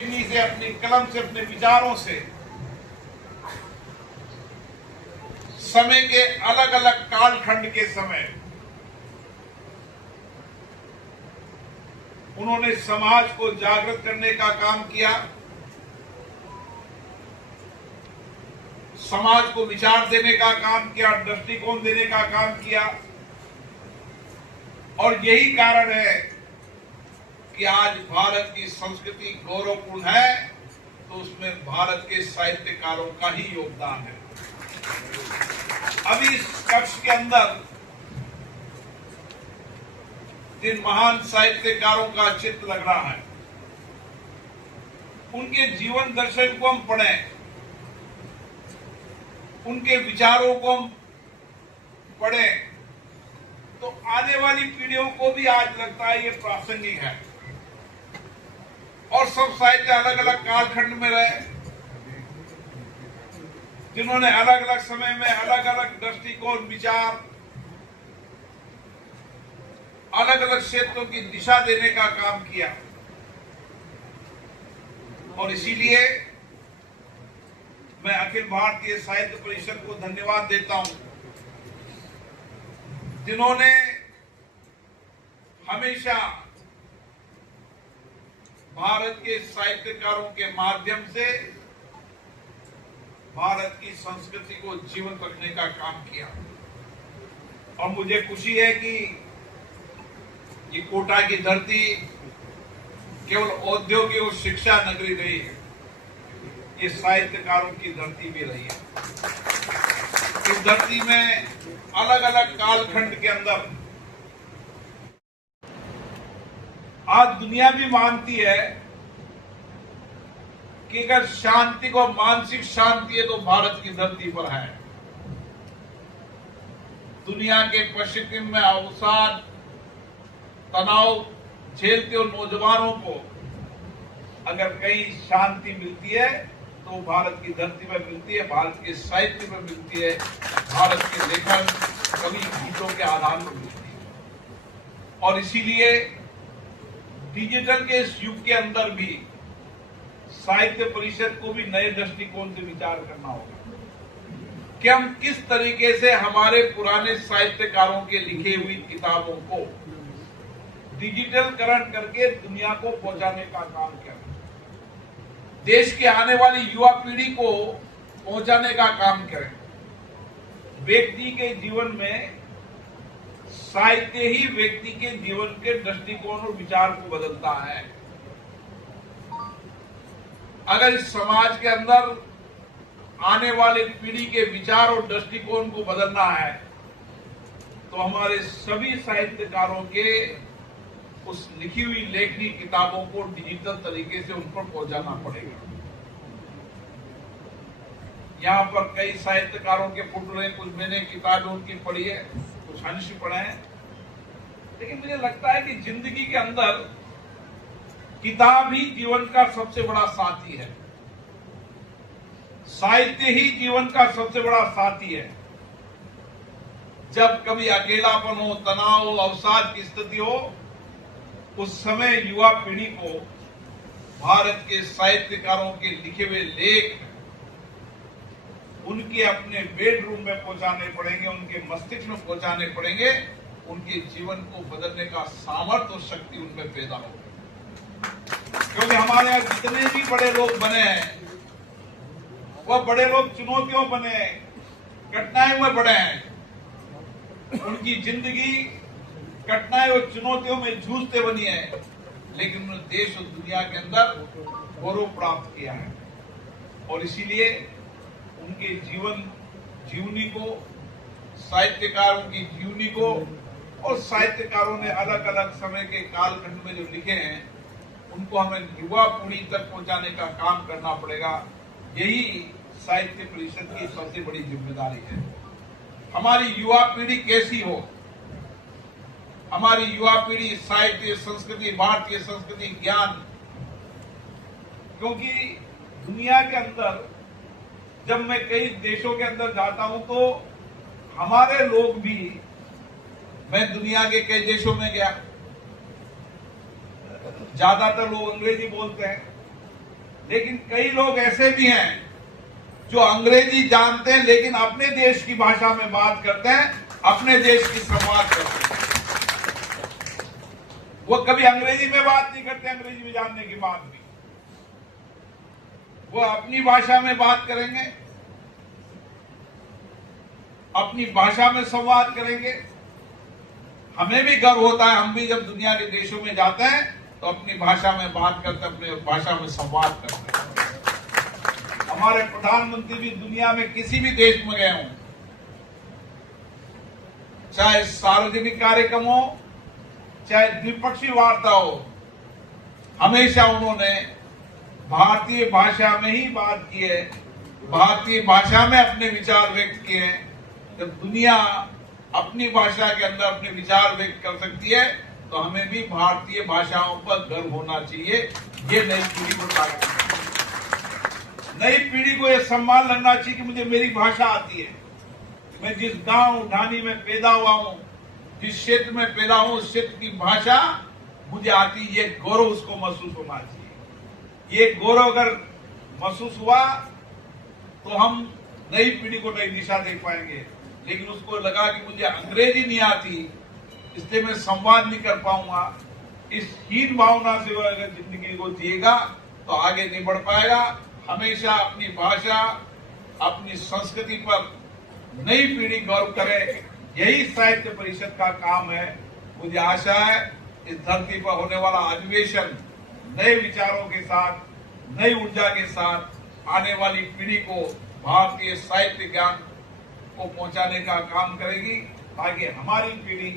से, अपनी कलम से, अपने विचारों से समय के अलग अलग कालखंड के समय उन्होंने समाज को जागृत करने का काम किया, समाज को विचार देने का काम किया, दृष्टिकोण देने का काम किया। और यही कारण है कि आज भारत की संस्कृति गौरवपूर्ण है, तो उसमें भारत के साहित्यकारों का ही योगदान है। अभी इस कक्ष के अंदर जिन महान साहित्यकारों का चित्र लग रहा है, उनके जीवन दर्शन को हम पढ़ें, उनके विचारों को हम पढ़ें, तो आने वाली पीढ़ियों को भी आज लगता है ये प्रासंगिक है। और सब साहित्य अलग अलग कालखंड में रहे, जिन्होंने अलग अलग समय में अलग अलग दृष्टिकोण, विचार, अलग अलग क्षेत्रों की दिशा देने का काम किया। और इसीलिए मैं अखिल भारतीय साहित्य परिषद को धन्यवाद देता हूं, जिन्होंने हमेशा भारत के साहित्यकारों के माध्यम से भारत की संस्कृति को जीवंत रखने का काम किया। और मुझे खुशी है कि ये कोटा की धरती केवल औद्योगिक और शिक्षा नगरी रही है, ये साहित्यकारों की धरती भी रही है। इस धरती में अलग अलग कालखंड के अंदर आज दुनिया भी मानती है कि अगर शांति को, मानसिक शांति है, तो भारत की धरती पर है। दुनिया के पश्चिम में अवसाद, तनाव झेलते हुए नौजवानों को अगर कहीं शांति मिलती है तो भारत की धरती पर मिलती है, भारत के साहित्य में मिलती है, भारत के लेखन, कवि, गीतों के आधार पर मिलती है। और इसीलिए डिजिटल के इस युग के अंदर भी साहित्य परिषद को भी नए दृष्टिकोण से विचार करना होगा कि हम किस तरीके से हमारे पुराने साहित्यकारों के लिखे हुई किताबों को डिजिटलकरण करके दुनिया को पहुंचाने का काम करें, देश की आने वाली युवा पीढ़ी को पहुंचाने का काम करें। व्यक्ति के जीवन में साहित्य ही व्यक्ति के जीवन के दृष्टिकोण और विचार को बदलता है। अगर इस समाज के अंदर आने वाली पीढ़ी के विचार और दृष्टिकोण को बदलना है, तो हमारे सभी साहित्यकारों के उस लिखी हुई लेखनी किताबों को डिजिटल तरीके से उन पर पहुंचाना पड़ेगा। यहाँ पर कई साहित्यकारों के पुटले, कुछ मैंने किताबें उनकी पढ़ी है, कुछ अंश पढ़े हैं, लेकिन मुझे लगता है कि जिंदगी के अंदर किताब ही जीवन का सबसे बड़ा साथी है, साहित्य ही जीवन का सबसे बड़ा साथी है। जब कभी अकेलापन हो, तनाव हो, अवसाद की स्थिति हो, उस समय युवा पीढ़ी को भारत के साहित्यकारों के लिखे हुए लेख उनके अपने बेडरूम में पहुंचाने पड़ेंगे, उनके मस्तिष्क में पहुंचाने पड़ेंगे, उनके जीवन को बदलने का सामर्थ्य और शक्ति उनमें पैदा होगी। क्योंकि हमारे यहाँ जितने भी बड़े लोग बने हैं, वह बड़े लोग चुनौतियों बने हैं, कठिनाइयों में बड़े हैं। उनकी जिंदगी कठिनाई और चुनौतियों में जूझते बनी है, लेकिन उन्होंने देश और दुनिया के अंदर गौरव प्राप्त किया है। और इसीलिए उनके जीवनी को, साहित्यकारों की जीवनी को, और साहित्यकारों ने अलग अलग समय के कालखंड में जो लिखे हैं, उनको हमें युवा पीढ़ी तक पहुंचाने का काम करना पड़ेगा। यही साहित्य परिषद की सबसे बड़ी जिम्मेदारी है। हमारी युवा पीढ़ी कैसी हो, हमारी युवा पीढ़ी साहित्य, संस्कृति, भारतीय संस्कृति, ज्ञान, क्योंकि दुनिया के अंदर जब मैं कई देशों के अंदर जाता हूं तो हमारे लोग भी, मैं दुनिया के कई देशों में गया, ज्यादातर लोग अंग्रेजी बोलते हैं, लेकिन कई लोग ऐसे भी हैं जो अंग्रेजी जानते हैं लेकिन अपने देश की भाषा में बात करते हैं, अपने देश की संवाद करते हैं। वो कभी अंग्रेजी में बात नहीं करते, अंग्रेजी में जानने के बाद भी वो अपनी भाषा में बात करेंगे, अपनी भाषा में संवाद करेंगे। हमें भी गर्व होता है, हम भी जब दुनिया के देशों में जाते हैं तो अपनी भाषा में बात करते, अपनी भाषा में संवाद करते हैं। हमारे प्रधानमंत्री भी दुनिया में किसी भी देश में गए हों, चाहे सार्वजनिक कार्यक्रम हो चाहे द्विपक्षीय वार्ता हो, हमेशा उन्होंने भारतीय भाषा में ही बात की है, भारतीय भाषा में अपने विचार व्यक्त किए हैं। जब दुनिया अपनी भाषा के अंदर अपने विचार व्यक्त कर सकती है तो हमें भी भारतीय भाषाओं पर गर्व होना चाहिए। ये नई पीढ़ी को ताकत है। नई पीढ़ी को यह सम्मान लगना चाहिए कि मुझे मेरी भाषा आती है। मैं जिस गांव ढानी में पैदा हुआ हूं, जिस क्षेत्र में पैदा हूं, उस क्षेत्र की भाषा मुझे आती है। ये गौरव उसको महसूस होना चाहिए। ये गौरव अगर महसूस हुआ तो हम नई पीढ़ी को नई दिशा दे पाएंगे। लेकिन उसको लगा कि मुझे अंग्रेजी नहीं आती, इसलिए मैं संवाद नहीं कर पाऊंगा, इस हीन भावना से वो अगर जिंदगी को जिएगा तो आगे नहीं बढ़ पाएगा। हमेशा अपनी भाषा, अपनी संस्कृति पर नई पीढ़ी गौरव करे, यही साहित्य परिषद का काम है। मुझे आशा है इस धरती पर होने वाला अधिवेशन नए विचारों के साथ, नई ऊर्जा के साथ आने वाली पीढ़ी को भारतीय साहित्य ज्ञान को पहुंचाने का काम करेगी, ताकि हमारी पीढ़ी